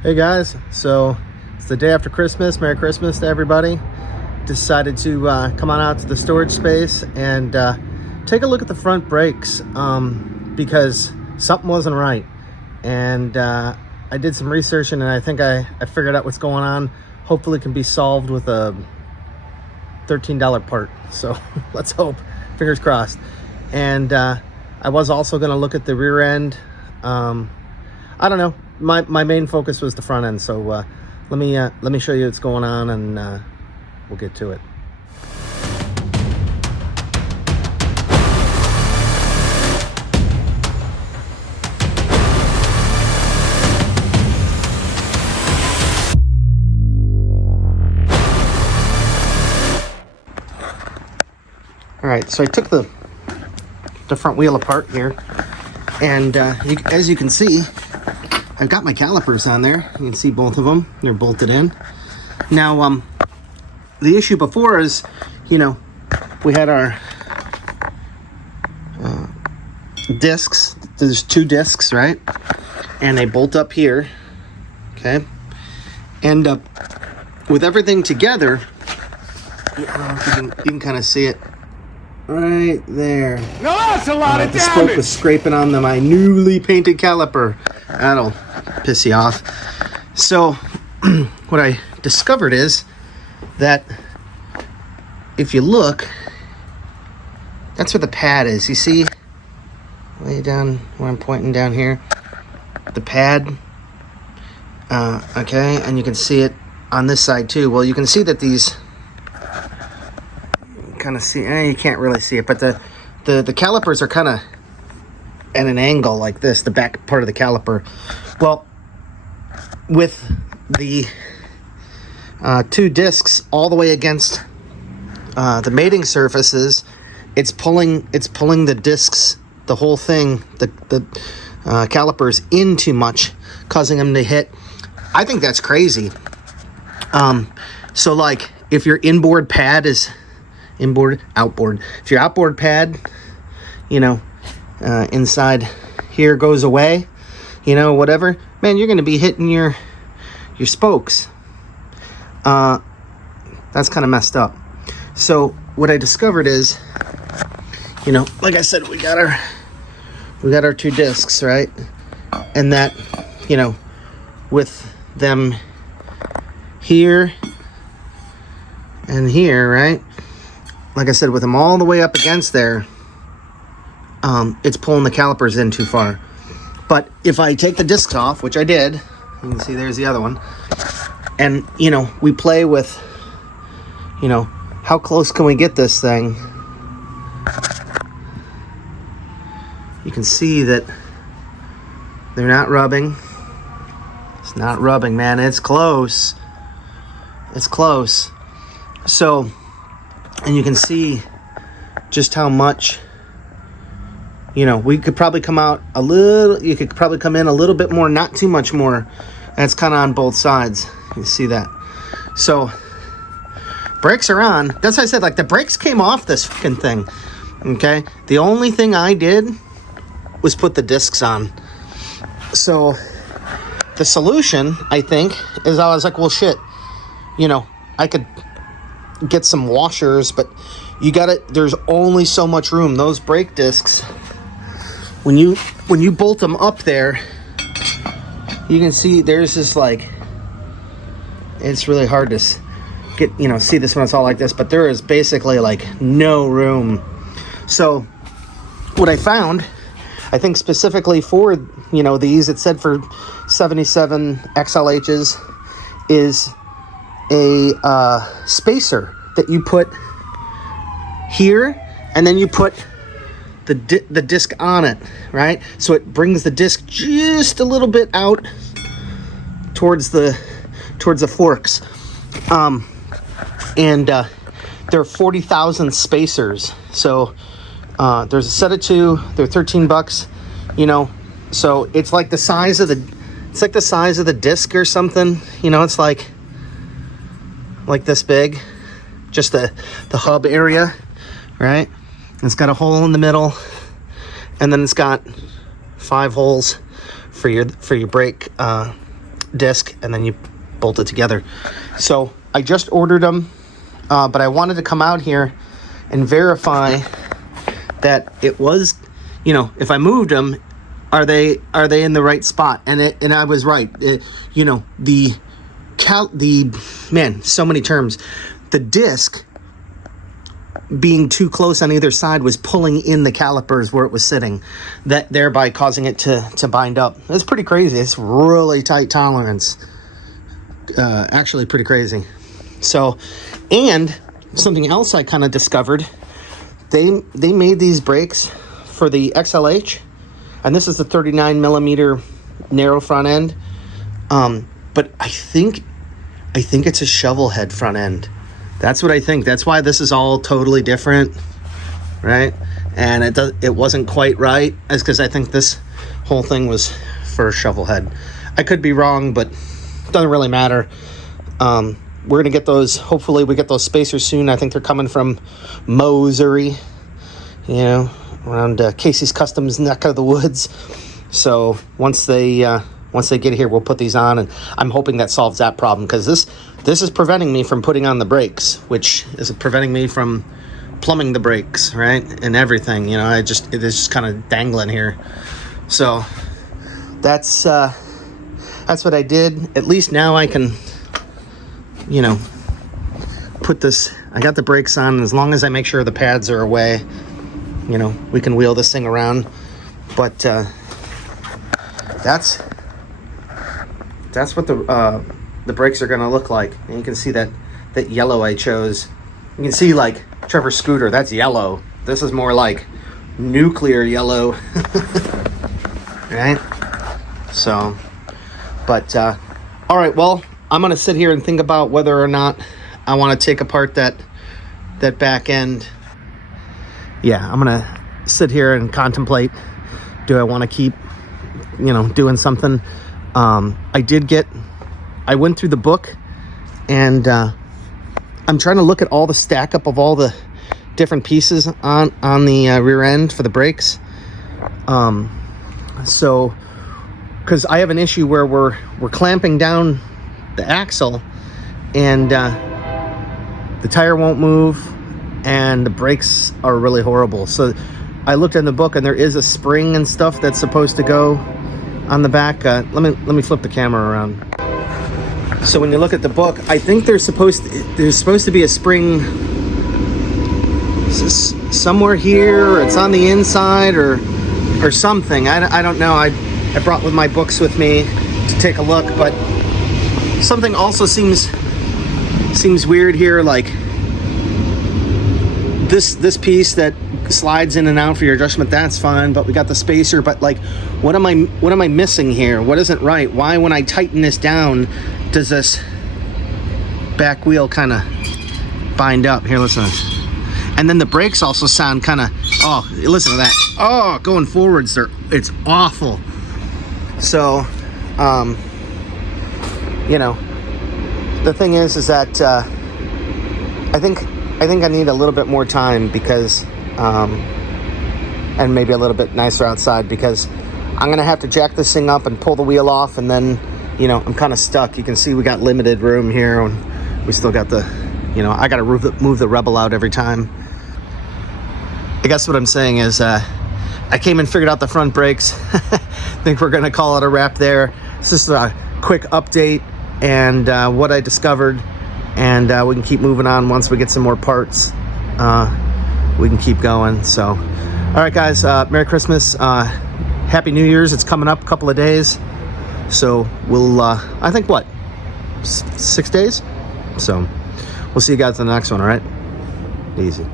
Hey guys, so it's the day after Christmas. Merry Christmas to everybody. Decided to come on out to the storage space and take a look at the front brakes because something wasn't right. And I did some research and I think I figured out what's going on. Hopefully it can be solved with a $13 part. So let's hope, fingers crossed. And I was also going to look at the rear end. I don't know. My main focus was the front end, so let me show you what's going on, and we'll get to it. All right, so I took the front wheel apart here, and as you can see, I've got my calipers on there. You can see both of them. They're bolted in. Now, the issue before is, we had our discs. There's two discs, right? And they bolt up here, okay? And with everything together, I don't know if you can kind of see it right there. No, that's a lot of The damage. spoke was scraping on my newly painted caliper. That'll piss you off. So what I discovered is that if you look, that's where the pad is. You see way down where I'm pointing down here, the pad, okay, and you can see it on this side too. Well, you can see that these kind of see, you can't really see it, but the calipers are kind of at an angle like this, the back part of the caliper. Well, with the two discs all the way against the mating surfaces, it's pulling the discs, the whole thing, the calipers in too much, causing them to hit. I think that's crazy. So like if your inboard pad is outboard, if your outboard pad, inside here goes away, whatever, man, you're going to be hitting your spokes. That's kind of messed up. So what I discovered is, like I said, we got our two discs, right? And that, with them here and here, right? Like I said, with them all the way up against there, it's pulling the calipers in too far. But if I take the discs off, which I did, you can see there's the other one, and we play with, how close can we get this thing? You can see that they're not rubbing. It's not rubbing, man. It's close. It's close. So, and you can see just how much, we could probably come out a little, you could probably come in a little bit more, not too much more. That's kind of on both sides. You can see that. So, brakes are on. That's why I said, like, the brakes came off this fucking thing. Okay? The only thing I did was put the discs on. So, the solution, I think, is I was like, well, shit, I could get some washers, but there's only so much room. Those brake discs, when you bolt them up there, you can see there's this, like, it's really hard to get, see this when it's all like this, but there is basically like no room. So what I found, I think specifically for, these, it said for 77 XLHs, is a spacer that you put here, and then you put the disc on it, right? So it brings the disc just a little bit out towards the forks. And there are 40,000 spacers. So there's a set of two. They're $13. So it's like the size of the disc or something. It's like this big, just the hub area, right? It's got a hole in the middle, and then it's got 5 holes for your brake disc, and then you bolt it together. So I just ordered them, but I wanted to come out here and verify that it was, you know, if I moved them, are they in the right spot? And I was right. You know, man, so many terms. The disc being too close on either side was pulling in the calipers where it was sitting, that thereby causing it to bind up. It's pretty crazy. It's really tight tolerance. Actually pretty crazy. So, and something else I kind of discovered, they made these brakes for the XLH, and this is the 39 millimeter narrow front end. But I think it's a shovel head front end. That's what I think. That's why this is all totally different, right? And it wasn't quite right, as because I think this whole thing was for a shovel head. I could be wrong, but it doesn't really matter. We're gonna get those. Hopefully, we get those spacers soon. I think they're coming from Missouri, you know, around Casey's Customs neck of the woods. So once they get here, we'll put these on, and I'm hoping that solves that problem, because this is preventing me from putting on the brakes, which is preventing me from plumbing the brakes, right, and everything. You know, it is just kind of dangling here. So that's what I did. At least now I can, you know, put this. I got the brakes on, and as long as I make sure the pads are away, you know, we can wheel this thing around. But that's what the brakes are going to look like. And you can see that yellow I chose. You can see, like, Trevor's scooter, that's yellow. This is more like nuclear yellow. Right? So, but, all right, well, I'm going to sit here and think about whether or not I want to take apart that back end. Yeah, I'm going to sit here and contemplate, do I want to keep, you know, doing something? I went through the book, and I'm trying to look at all the stack up of all the different pieces on the rear end for the brakes. So, because I have an issue where we're clamping down the axle, and the tire won't move, and the brakes are really horrible. So I looked in the book, and there is a spring and stuff that's supposed to go on the back. Let me flip the camera around. So when you look at the book, I think there's supposed to be a spring somewhere here, or it's on the inside, or something. I don't know. I brought my books with me to take a look, but something also seems weird here. Like this piece that slides in and out for your adjustment, that's fine, but we got the spacer. But like, what am I missing here? What isn't right? Why, when I tighten this down, does this back wheel kind of bind up? Here, listen to this. And then the brakes also sound kind of, oh, listen to that. Oh, going forwards, it's awful. So, you know, the thing is that I think I need a little bit more time, because and maybe a little bit nicer outside, because I'm gonna have to jack this thing up and pull the wheel off, and then, you know, I'm kind of stuck. You can see we got limited room here, and we still got the, you know, I gotta move the Rebel out every time. I guess what I'm saying is I came and figured out the front brakes. I think we're gonna call it a wrap there. It's just a quick update and what I discovered, and we can keep moving on. Once we get some more parts, we can keep going. So, all right, guys, Merry Christmas, Happy New Year's. It's coming up a couple of days, so we'll I think 6 days, so we'll see you guys in the next one. All right, easy.